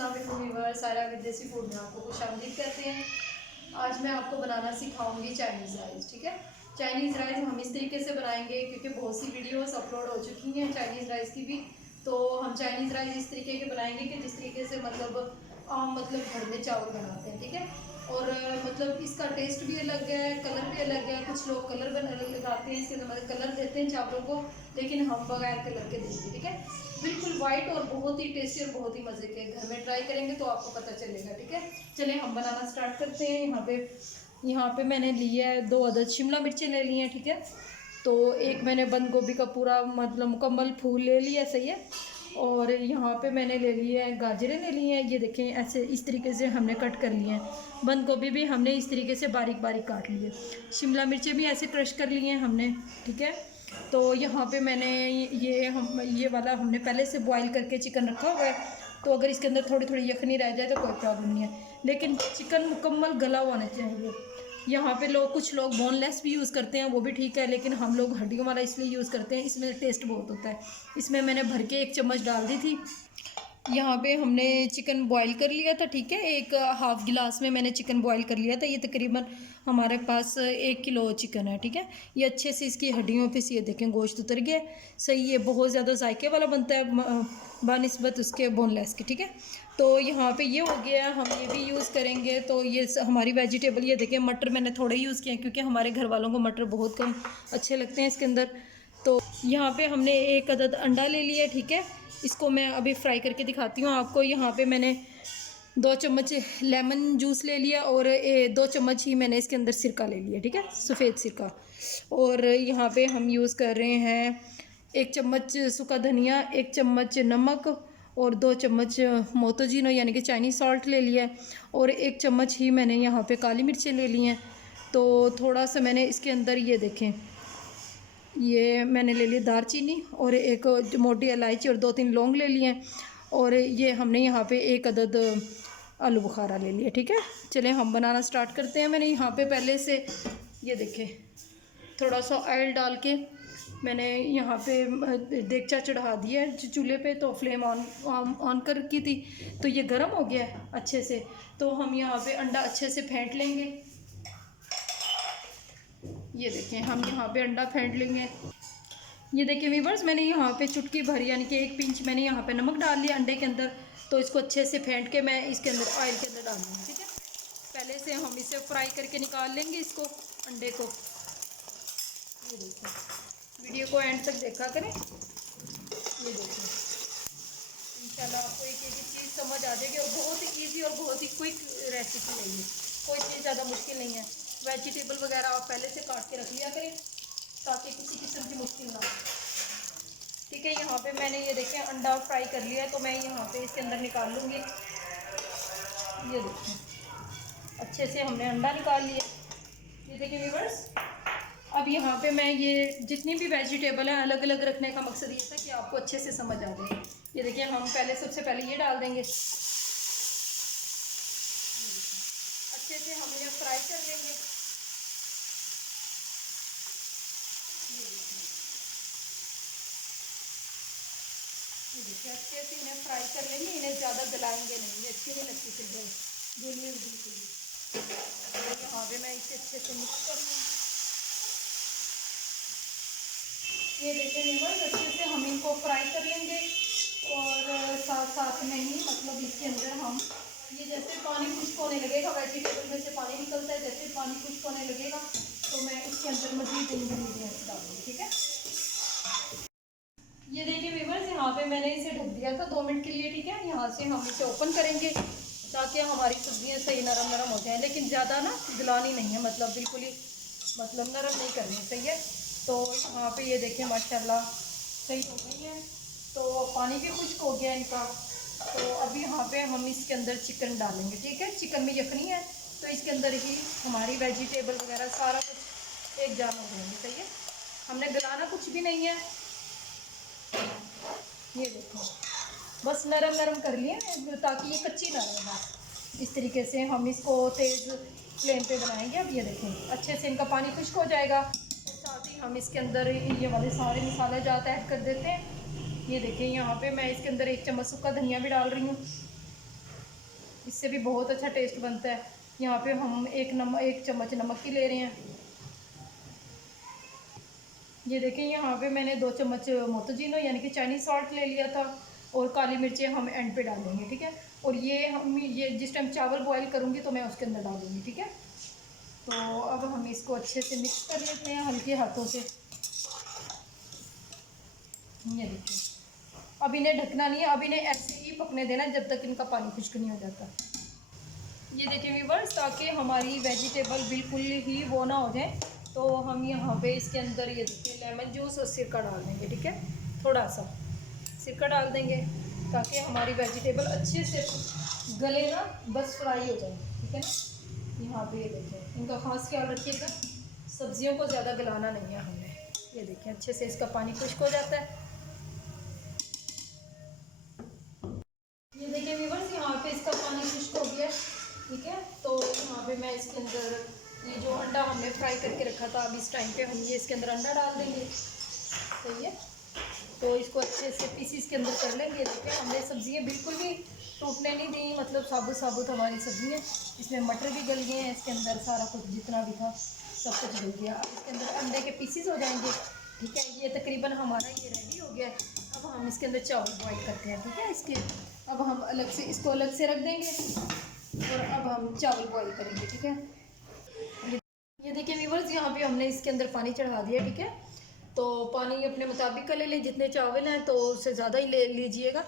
अस्सलाम वालेकुम व्यूअर्स, सारा विदेशी फूड में आपको खुशामदीद करते हैं। आज मैं आपको बनाना सिखाऊंगी चाइनीज़ राइस। ठीक है, चाइनीज़ राइस हम इस तरीके से बनाएंगे क्योंकि बहुत सी वीडियोस अपलोड हो चुकी हैं चाइनीज़ राइस की भी। तो हम चाइनीज़ राइस इस तरीके के बनाएंगे कि जिस तरीके से मतलब घर में चावल बनाते हैं। ठीक है, और मतलब इसका टेस्ट भी अलग है, कलर भी अलग है। कुछ लोग कलर लगाते हैं इसके अंदर, मतलब कलर देते हैं चावलों को, लेकिन हम बगैर कलर के देंगे। ठीक है, बिल्कुल वाइट और बहुत ही टेस्टी और बहुत ही मज़े के। घर में ट्राई करेंगे तो आपको पता चलेगा। ठीक है, चलिए हम बनाना स्टार्ट करते हैं। यहाँ पे मैंने लिया है 2 अदद शिमला मिर्चें ले ली हैं। ठीक है, तो एक मैंने बंद गोभी का पूरा मतलब मुकम्मल फूल ले लिया, सही है। और यहाँ पे मैंने ले लिए हैं गाजरें ले ली हैं, ये देखें ऐसे इस तरीके से हमने कट कर लिए हैं। बंद गोभी भी हमने इस तरीके से बारीक बारीक काट लिए। शिमला मिर्चें भी ऐसे क्रश कर लिए हैं हमने। ठीक है, तो यहाँ पे मैंने ये वाला हमने पहले से बॉईल करके चिकन रखा हुआ है। तो अगर इसके अंदर थोड़ी थोड़ी यखनी रह जाए तो कोई प्रॉब्लम नहीं है, लेकिन चिकन मुकम्मल गला हुआ होना चाहिए। यहाँ पे कुछ लोग बोनलेस भी यूज़ करते हैं, वो भी ठीक है, लेकिन हम लोग हड्डियों वाला इसलिए यूज़ करते हैं, इसमें टेस्ट बहुत होता है। इसमें मैंने भर के 1 चम्मच डाल दी थी। यहाँ पे हमने चिकन बॉईल कर लिया था। ठीक है, एक हाफ़ गिलास में मैंने चिकन बॉईल कर लिया था। ये तकरीबन हमारे पास 1 किलो चिकन है। ठीक है, ये अच्छे से इसकी हड्डियों पे से ये देखें गोश्त उतर गया, सही। ये बहुत ज़्यादा जायके वाला बनता है बानिस्बत उसके बोनलेस के। ठीक है, तो यहाँ पे ये हो गया, हम ये भी यूज़ करेंगे। तो ये हमारी वेजिटेबल, ये देखें मटर मैंने थोड़े यूज़ किए हैं क्योंकि हमारे घर वालों को मटर बहुत कम अच्छे लगते हैं इसके अंदर। तो यहाँ पे हमने 1 अदद अंडा ले लिया। ठीक है, इसको मैं अभी फ्राई करके दिखाती हूँ आपको। यहाँ पे मैंने 2 चम्मच लेमन जूस ले लिया और 2 चम्मच ही मैंने इसके अंदर सिरका ले लिया। ठीक है, सफ़ेद सिरका। और यहाँ पे हम यूज़ कर रहे हैं 1 चम्मच सूखा धनिया, 1 चम्मच नमक और 2 चम्मच मोतोजीनो यानी कि चाइनीज़ सॉल्ट ले लिया है। और 1 चम्मच ही मैंने यहाँ पे काली मिर्चें ले ली हैं। तो थोड़ा सा मैंने इसके अंदर ये देखें, ये मैंने ले लिया दारचीनी और एक मोटी इलायची और 2-3 लौंग ले लिए हैं। और ये हमने यहाँ पे 1 अदद आलू बुखारा ले लिया। ठीक है, चलें हम बनाना स्टार्ट करते हैं। मैंने यहाँ पे पहले से ये देखें थोड़ा सा ऑयल डाल के मैंने यहाँ पे देगचा चढ़ा दिया है चूल्हे पे। तो फ्लेम ऑन कर की थी, तो ये गर्म हो गया है अच्छे से। तो हम यहाँ पे अंडा अच्छे से फेंट लेंगे। ये देखें हम यहाँ पे अंडा फेंट लेंगे। ये देखिए व्यूअर्स, मैंने यहाँ पे चुटकी भर यानी कि 1 पिंच मैंने यहाँ पे नमक डाल लिया अंडे के अंदर। तो इसको अच्छे से फेंट के मैं इसके अंदर ऑयल के अंदर डाल दूँगी। ठीक है, पहले से हम इसे फ्राई करके निकाल लेंगे इसको, अंडे को। ये देखिए, वीडियो को एंड तक देखा करें। ये देखिए, इंशाल्लाह आपको एक एक चीज़ समझ आ जाएगी। और बहुत ही ईजी और बहुत ही क्विक रेसिपी है ये, कोई चीज़ ज़्यादा मुश्किल नहीं है। वेजिटेबल वगैरह आप पहले से काट के रख लिया करें ताकि किसी किस्म की मुश्किल ना हो। ठीक है, यहाँ पे मैंने ये देखें अंडा फ्राई कर लिया है, तो मैं यहाँ पे इसके अंदर निकाल लूँगी। ये देखें अच्छे से हमने अंडा निकाल लिया। ये देखिए व्यूअर्स, अब यहाँ पे मैं ये जितनी भी वेजिटेबल है अलग अलग रखने का मकसद ये था कि आपको अच्छे से समझ आ जाए। ये देखिए हम सबसे पहले ये डाल देंगे, अच्छे से हम इन्हें फ्राई कर लेंगे। ये देखिए अच्छे से इन्हें फ्राई कर लेंगे, इन्हें ज़्यादा गलाएंगे नहीं, ये अच्छी नहीं लगती फिर धुली बिल्कुल। तो यहाँ पे मैं इसे अच्छे से मिक्स कर लूँगी। ये देखिए व्यूअर्स, अच्छे से हम इनको फ्राई कर लेंगे। और साथ साथ में ही मतलब इसके अंदर हम ये जैसे पानी खुश्क होने लगेगा, वेजिटेबल में से पानी निकलता है, जैसे पानी खुश्क होने लगेगा तो मैं इसके अंदर मज़ीद इंग्रेडिएंट्स डालूँगी। ठीक है, ये देखिए व्यूअर्स, यहाँ पे मैंने इसे ढक दिया था 2 मिनट के लिए। ठीक है, यहाँ से हम इसे ओपन करेंगे ताकि हमारी सब्जियाँ सही नरम नरम हो जाएँ, लेकिन ज़्यादा ना गलानी नहीं है, मतलब बिल्कुल ही मतलब नरम नहीं करनी, सही है। तो यहाँ पे ये देखें माशाल्लाह सही हो गई है। तो पानी भी खुश्क हो गया इनका। तो अब यहाँ पे हम इसके अंदर चिकन डालेंगे। ठीक है, चिकन में यखनी है तो इसके अंदर ही हमारी वेजिटेबल वगैरह सारा कुछ एक जान हो जाएंगे, सही है। हमने गलाना कुछ भी नहीं है। ये देखो बस नरम नरम कर लिए ताकि ये कच्ची ना रहे। इस तरीके से हम इसको तेज़ फ्लेम पे बनाएंगे। अब ये देखें अच्छे से इनका पानी खुश्क हो जाएगा। और साथ ही हम इसके अंदर ये वाले सारे मसाले जाते ऐड कर देते हैं। ये देखें यहाँ पे मैं इसके अंदर 1 चम्मच सूखा धनिया भी डाल रही हूँ। इससे भी बहुत अच्छा टेस्ट बनता है। यहाँ पे हम एक चम्मच नमक की ले रहे हैं। ये देखें यहाँ पे मैंने 2 चम्मच मोतोजीनो यानी कि चाइनीज़ सॉल्ट ले लिया था, और काली मिर्चें हम एंड पे डालेंगे, ठीक है। और ये जिस टाइम चावल बॉईल करूँगी तो मैं उसके अंदर डालूँगी, ठीक है। तो अब हम इसको अच्छे से मिक्स कर लेते हैं हल्के हाथों से। ये देखिए, अब इन्हें ढकना नहीं है, अब इन्हें ऐसे ही पकने देना जब तक इनका पानी खुश्क नहीं हो जाता। ये देखिए व्यूअर्स, ताकि हमारी वेजिटेबल बिल्कुल ही वो ना हो जाए, तो हम यहाँ पे इसके अंदर ये देखिए लेमन जूस और सिरका डाल देंगे, ठीक है। थोड़ा सा सिरका डाल देंगे ताकि हमारी वेजिटेबल अच्छे से गले ना, बस फ्राई हो जाए, ठीक है ना। यहाँ पे ये देखिए, इनका खास ख्याल रखिएगा, सब्जियों को ज़्यादा गलाना नहीं है हमने। ये देखिए अच्छे से इसका पानी खुश्क हो जाता है। ये देखिए व्यूअर्स, यहाँ पे इसका पानी खुश्क हो गया, ठीक है। तो यहाँ पे मैं इसके अंदर ये जो अंडा हमने फ्राई करके रखा था, अब इस टाइम पे हम ये इसके अंदर अंडा डाल देंगे, सही है। तो इसको अच्छे से पीसीस के अंदर कर लेंगे। देखिए हमने सब्जियाँ बिल्कुल भी टूटने नहीं दी, मतलब साबुत साबुत हमारी सब्जियाँ। इसमें मटर भी गल गए हैं, इसके अंदर सारा कुछ जितना भी था सब कुछ गल गया। अब इसके अंदर अंडे के पीसीस हो जाएंगे, ठीक है। ये तकरीबन हमारा ये रेडी हो गया है। अब हम इसके अंदर चावल बॉईल करते हैं, ठीक है। इसके अब हम अलग से इसको अलग से रख देंगे, और अब हम चावल बॉईल करेंगे, ठीक है। ये देखिए व्यूअर्स, यहाँ पे हमने इसके अंदर पानी चढ़ा दिया, ठीक है। तो पानी अपने मुताबिक का ले लें, जितने चावल हैं तो उससे ज़्यादा ही ले लीजिएगा।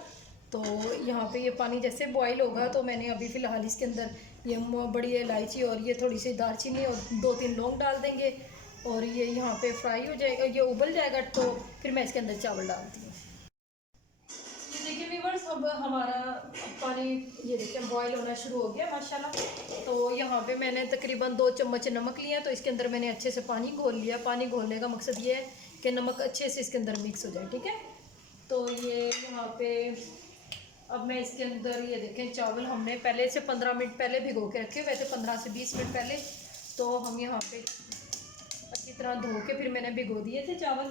तो यहाँ पे ये पानी जैसे बॉईल होगा, तो मैंने अभी फ़िलहाल इसके अंदर ये बड़ी इलायची और ये थोड़ी सी दालचीनी और 2-3 लौंग डाल देंगे, और ये यहाँ पे फ्राई हो जाएगा, ये उबल जाएगा, तो फिर मैं इसके अंदर चावल डालती हूँ। ये देखिए व्यूअर्स, अब हमारा पानी ये देखिए बॉईल होना शुरू हो गया माशाल्लाह। तो यहाँ पे मैंने तकरीबन 2 चम्मच नमक लिया, तो इसके अंदर मैंने अच्छे से पानी घोल लिया। पानी घोलने का मकसद ये है कि नमक अच्छे से इसके अंदर मिक्स हो जाए, ठीक है। तो ये यहाँ पे अब मैं इसके अंदर ये देखें, चावल हमने पहले से 15 मिनट पहले भिगो के रखे हुए थे, 15 से 20 मिनट पहले। तो हम यहाँ पे अच्छी तरह धो के फिर मैंने भिगो दिए थे चावल।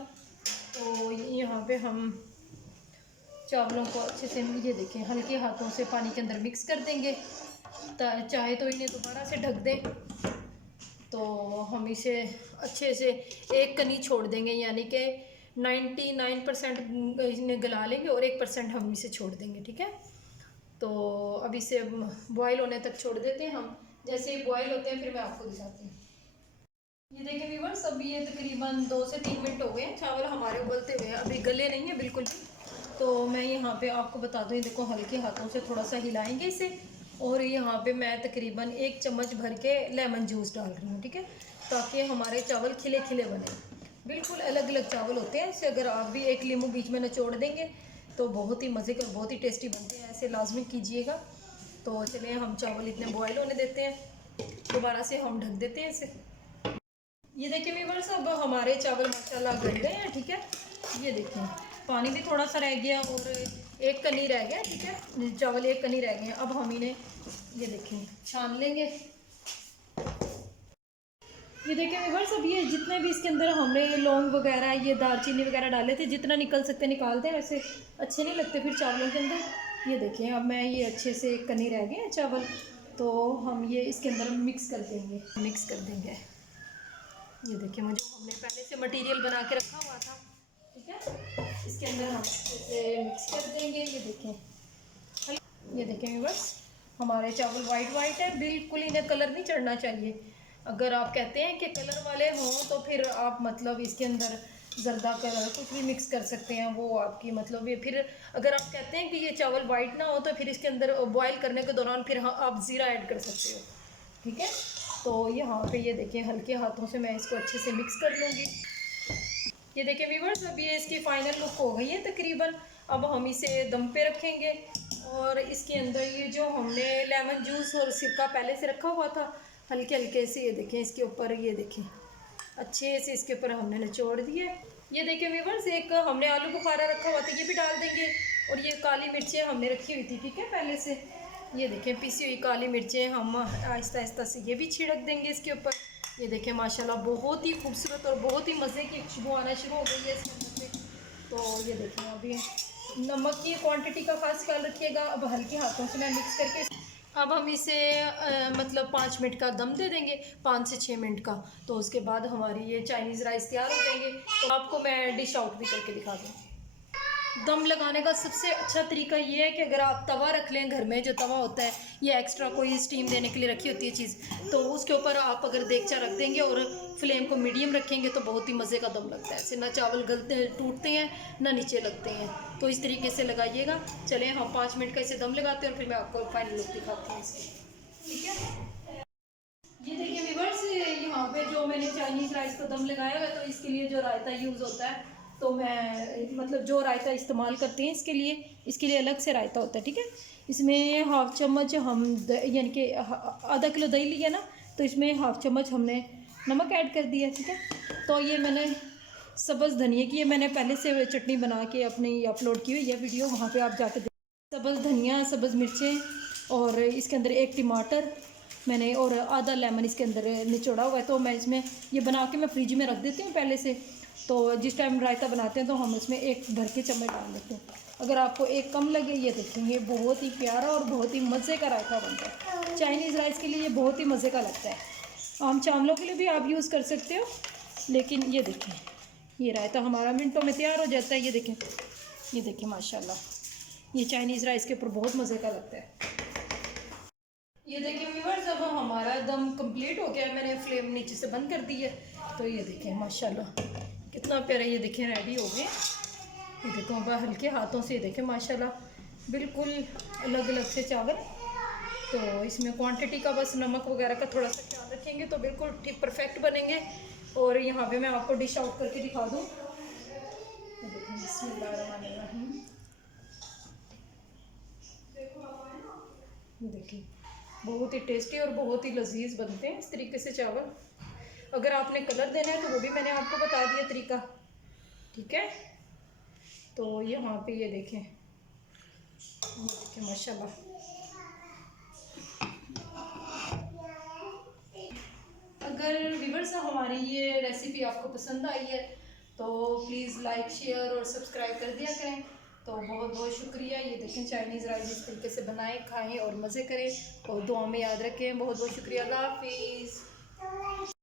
तो यहाँ पे हम चावलों को अच्छे से ये देखें हल्के हाथों से पानी के अंदर मिक्स कर देंगे। चाहे तो इन्हें दोबारा से ढक दें, तो हम इसे अच्छे से एक कनी छोड़ देंगे, यानी कि 99% इन्हें गला लेंगे और 1% हम इसे छोड़ देंगे, ठीक है। तो अब इसे बॉईल होने तक छोड़ देते हैं हम। जैसे ही बॉईल होते हैं फिर मैं आपको दिखाती हूँ। ये देखिए व्यूअर्स, अभी ये तकरीबन 2 से 3 मिनट हो गए हैं चावल हमारे उबलते हुए, अभी गले नहीं है बिल्कुल भी। तो मैं यहाँ पे आपको बता दूँ, देखो हल्के हाथों से थोड़ा सा हिलाएंगे इसे, और यहाँ पे मैं तकरीबन 1 चम्मच भर के लेमन जूस डाल रही हूँ, ठीक है, ताकि हमारे चावल खिले खिले बने। बिल्कुल अलग अलग चावल होते हैं, इसे अगर आप भी एक नींबू बीच में निचोड़ देंगे तो बहुत ही मज़े के और बहुत ही टेस्टी बनते हैं, ऐसे लाजमी कीजिएगा। तो चलिए हम चावल इतने बॉयल होने देते हैं, दोबारा से हम ढक देते हैं इसे। ये देखिए व्यूअर्स, अब हमारे चावल माशाल्लाह गल गए हैं, ठीक है। ये देखिए पानी भी थोड़ा सा रह गया और एक कनी रह गया, ठीक है, चावल एक कनी रह गए हैं। अब हम इन्हें ये देखिए छान लेंगे। ये देखिए व्यूअर्स, अब ये जितने भी इसके अंदर हमने लौंग वगैरह ये दालचीनी वगैरह डाले थे, जितना निकल सकते निकालते हैं, वैसे अच्छे नहीं लगते फिर चावलों के अंदर। ये देखिए अब मैं ये अच्छे से एक कनी रह गए हैं चावल, तो हम ये इसके अंदर मिक्स कर देंगे। ये देखिए मुझे हमने पहले से मटेरियल बना के रखा हुआ था, ठीक है, इसके अंदर हम इसे मिक्स कर देंगे। ये देखें व्यूअर्स, हमारे चावल वाइट है, बिल्कुल इन्हें कलर नहीं चढ़ना चाहिए। अगर आप कहते हैं कि कलर वाले हों तो फिर आप मतलब इसके अंदर जर्दा कलर कुछ भी मिक्स कर सकते हैं, वो आपकी मतलब ये। फिर अगर आप कहते हैं कि ये चावल वाइट ना हो तो फिर इसके अंदर बॉयल करने के दौरान फिर आप ज़ीरा ऐड कर सकते हो, ठीक है। तो यहाँ पे ये देखिए हल्के हाथों से मैं इसको अच्छे से मिक्स कर लूँगी। ये देखिए व्यूअर्स, अब ये इसकी फ़ाइनल लुक हो गई है तकरीबन। अब हम इसे दम पे रखेंगे, और इसके अंदर ये जो हमने लेमन जूस और सिरका पहले से रखा हुआ था, हल्के हल्के से ये देखें इसके ऊपर, ये देखें अच्छे से इसके ऊपर हमने निचोड़ दिए। ये देखिए व्यूअर्स, एक हमने आलू बुखारा रखा हुआ था, ये भी डाल देंगे, और ये काली मिर्चें हमने रखी हुई थी, ठीक है, पहले से। ये देखें पिसी हुई काली मिर्चें हम आहिस्ता आहिस्ता से ये भी छिड़क देंगे इसके ऊपर। ये देखें माशाल्लाह बहुत ही खूबसूरत और बहुत ही मज़े की खुशबू आना शुरू हो गई है इसके अंदर से। तो ये देखें अभी नमक की क्वांटिटी का खास ख्याल रखिएगा। अब हल्के हाथों से मैं मिक्स करके अब हम इसे मतलब 5 मिनट का दम दे देंगे, 5 से 6 मिनट का। तो उसके बाद हमारी ये चाइनीज़ राइस तैयार हो जाएंगे। तो आपको मैं डिश आउट भी करके दिखा दूँ। दम लगाने का सबसे अच्छा तरीका ये है कि अगर आप तवा रख लें घर में, जो तवा होता है या एक्स्ट्रा कोई स्टीम देने के लिए रखी होती है चीज़, तो उसके ऊपर आप अगर देगचा रख देंगे और फ्लेम को मीडियम रखेंगे तो बहुत ही मज़े का दम लगता है। ऐसे ना चावल गलते टूटते हैं ना नीचे लगते हैं। तो इस तरीके से लगाइएगा। चलें हम 5 मिनट का इसे दम लगाते हैं और फिर मैं आपको फाइनल लुक दिखाती हूँ इसकी। ठीक है, ये देखिए व्यूअर्स, यहाँ पे जो मैंने चाइनीज़ राइस को दम लगाया हुआ है, तो इसके लिए जो रायता यूज़ होता है, तो मैं मतलब जो रायता इस्तेमाल करते हैं इसके लिए अलग से रायता होता है। ठीक है, इसमें हाफ चम्मच हम यानी कि आधा किलो दही लिया ना, तो इसमें हाफ चम्मच हमने नमक ऐड कर दिया। ठीक है, तो ये मैंने सब्ज़ धनिया की, ये मैंने पहले से चटनी बना के अपनी अपलोड की हुई है वीडियो, वहाँ पे आप जाकर सब्ज़ धनिया, सब्ज़ मिर्चें और इसके अंदर एक टमाटर मैंने और आधा लेमन इसके अंदर निचोड़ा हुआ है। तो मैं इसमें ये बना के मैं फ्रिज में रख देती हूँ पहले से। तो जिस टाइम रायता बनाते हैं तो हम इसमें एक भर के चम्मच डाल देते हैं। अगर आपको एक कम लगे, ये देखेंगे बहुत ही प्यारा और बहुत ही मज़े का रायता बनता है। चाइनीज़ राइस के लिए ये बहुत ही मज़े का लगता है। आम चावलों के लिए भी आप यूज़ कर सकते हो, लेकिन ये देखें, ये रायता हमारा मिनटों में तैयार हो जाता है। ये देखें माशाल्लाह, ये चाइनीज़ राइस के ऊपर बहुत मज़े का लगता है। ये देखिए व्यूअर्स, अब हमारा दम कंप्लीट हो गया है, मैंने फ्लेम नीचे से बंद कर दी है। तो ये देखें माशाल्लाह कितना प्यारा, ये देखें रेडी हो गए। ये देखो अब हल्के हाथों से, ये देखें माशाल्लाह बिल्कुल अलग अलग से चावल। तो इसमें क्वांटिटी का बस नमक वगैरह का थोड़ा सा ख्याल रखेंगे तो बिल्कुल ठीक परफेक्ट बनेंगे। और यहाँ पे मैं आपको डिश आउट करके दिखा दूँ। ये देखें बिस्मिल्लाहिर्रहमानिर्रहीम, ये देखिए बहुत ही टेस्टी और बहुत ही लजीज बनते हैं इस तरीके से चावल। अगर आपने कलर देना है तो वो भी मैंने आपको बता दिया तरीका। ठीक है, तो यहाँ पे ये देखें माशाल्लाह। अगर व्यूअर्स हमारी ये रेसिपी आपको पसंद आई है तो प्लीज़ लाइक शेयर और सब्सक्राइब कर दिया करें। तो बहुत बहुत शुक्रिया। ये देखें चाइनीज़ राइस इस तरीके से बनाएं, खाएं और मज़े करें और दुआ में याद रखें। बहुत बहुत शुक्रिया, अल्लाह हाफिज़।